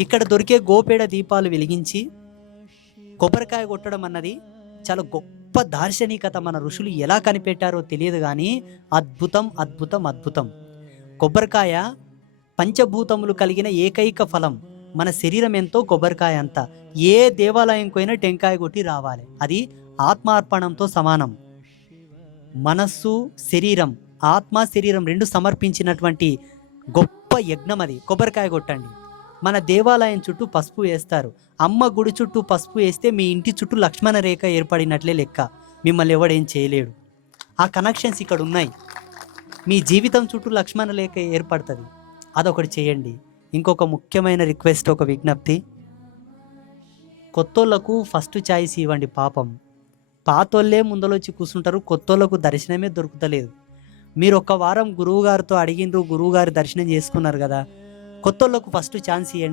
ఇక్కడ దొరికే గోపేడ దీపాలు వెలిగించి కొబ్బరికాయ కొట్టడం అన్నది చాలా గొప్ప దార్శనికత మన ఋషులు ఎలా కనిపెట్టారో తెలియదు కానీ అద్భుతం అద్భుతం అద్భుతం. కొబ్బరికాయ పంచభూతములు కలిగిన ఏకైక ఫలం మన శరీరం ఎంతో కొబ్బరికాయ అంత. ఏ దేవాలయంకైనా అయినా టెంకాయ కొట్టి రావాలి. అది ఆత్మార్పణంతో సమానం. మనస్సు శరీరం ఆత్మ శరీరం రెండు సమర్పించినటువంటి గొప్ప యజ్ఞం అది. కొబ్బరికాయ కొట్టండి. మన దేవాలయం చుట్టూ పసుపు వేస్తారు. అమ్మ గుడి చుట్టూ పసుపు వేస్తే మీ ఇంటి చుట్టూ లక్ష్మణ రేఖ ఏర్పడినట్లే లెక్క. మిమ్మల్ని ఎవడేం చేయలేడు. ఆ కనెక్షన్స్ ఇక్కడ ఉన్నాయి. మీ జీవితం చుట్టూ లక్ష్మణ రేఖ ఏర్పడుతుంది. అదొకటి చేయండి. ఇంకొక ముఖ్యమైన రిక్వెస్ట్ ఒక విజ్ఞప్తి. కొత్తోళ్ళకు ఫస్ట్ ఛాయిస్ ఇవ్వండి పాపం. పాతోళ్ళే ముందలోచి కూర్చుంటారు. కొత్తోళ్ళకు దర్శనమే దొరుకుతలేదు. మీరు ఒక వారం గురువుగారితో అడిగిండ్రు గురువుగారి దర్శనం చేసుకున్నారు కదా. కొత్తోళ్ళకు ఫస్ట్ ఛాన్స్ ఇవ్వండి